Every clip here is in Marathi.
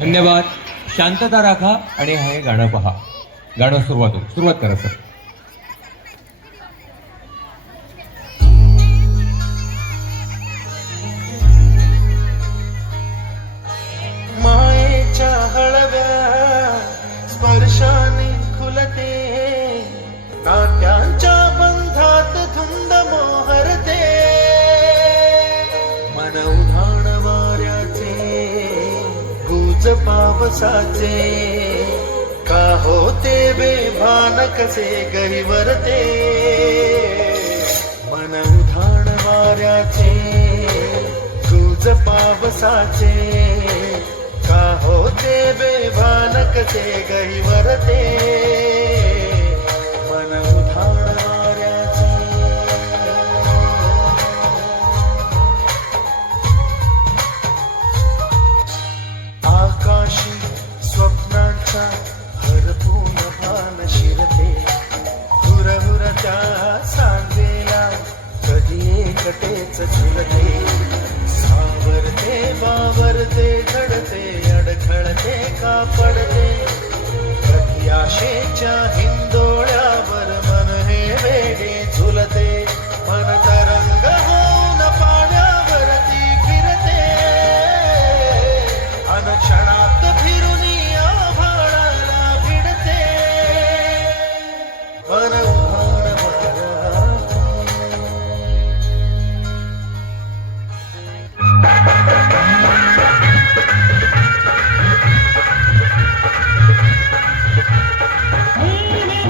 धन्यवाद. शांतता राखा आणि हे गाणं पहा. गाणं सुरुवात करा सर. मायेच्या हळव्या स्पर्शाने खुलते, नाट्यांच्या बंधात धुंद मोहरते. मन उधाण वाऱ्याचे, गुज पावसाचे, का होते बेभान कसे गहिवरते. मन उधाण वाऱ्याचे, गुज पावसाचे, का होते बेभान कसे गहिवरते. मन उधाण वाऱ्याचे. आकाशी स्वप्नांचा हरपून भान शिरते, हुरहुरत्या सांगेला कधी एकटेच झुलते. सावरते बावरते घडते, अडखळते का पडते, कधी आशेच्या हिंदोळ्यावर मन हे वेगे झुलते. मन तरंग होऊन पाण्यावरती फिरते, अनक्षणात फिरून आभाळाला भिडते. मन उधाण वाऱ्याचे. मेरे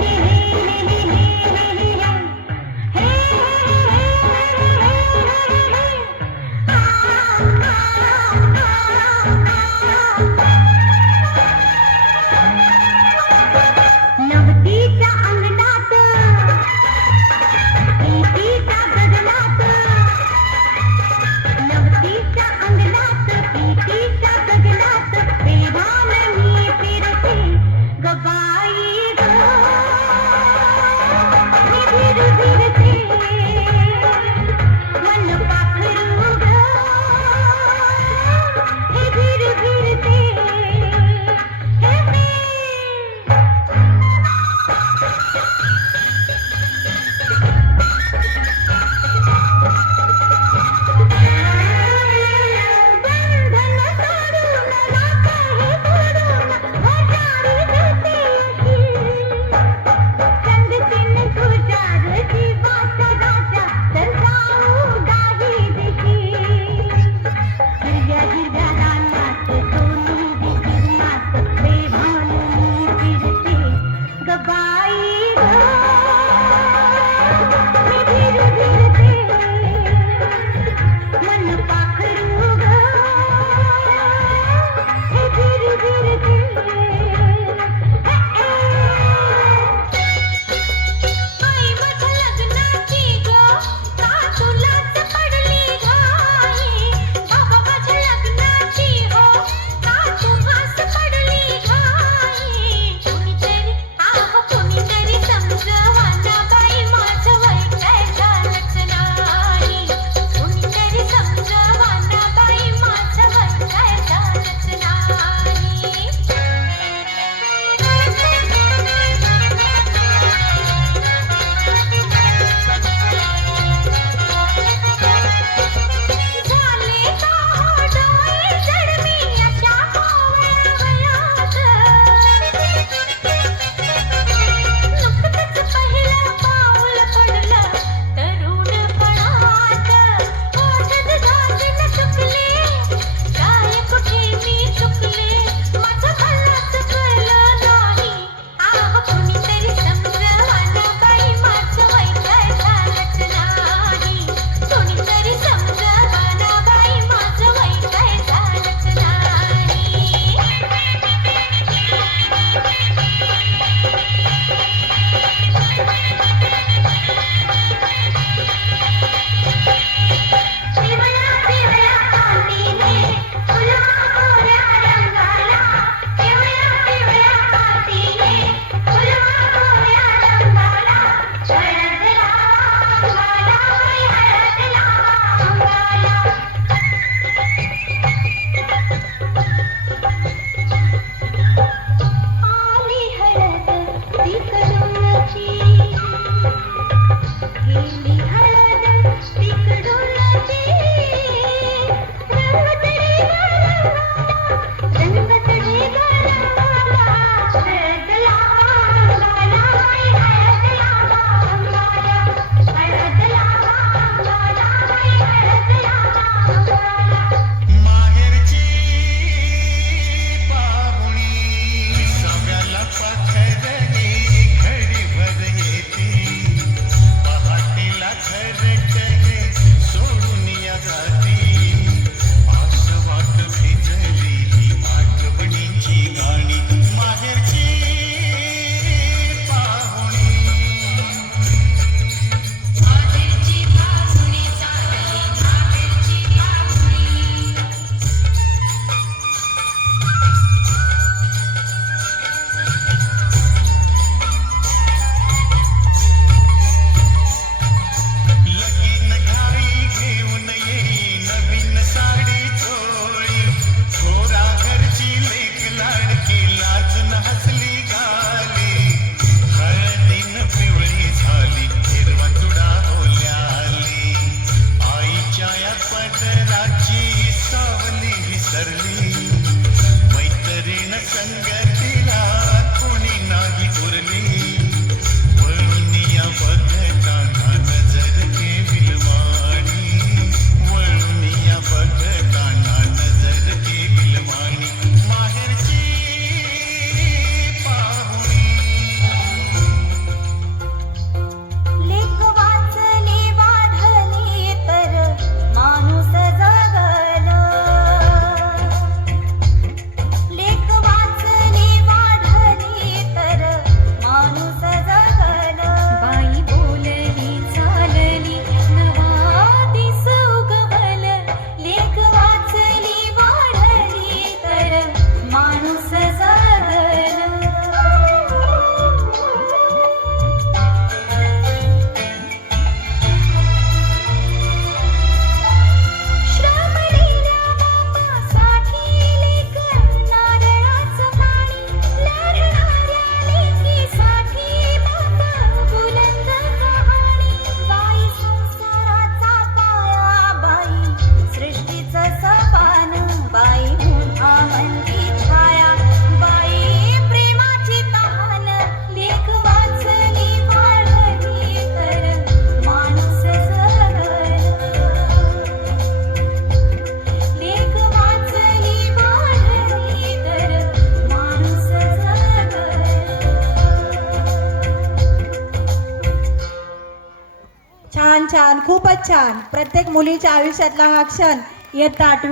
छान छान खूपच छान. प्रत्येक मुलीच्या आयुष्यातला हा क्षण इयत्ता 8वी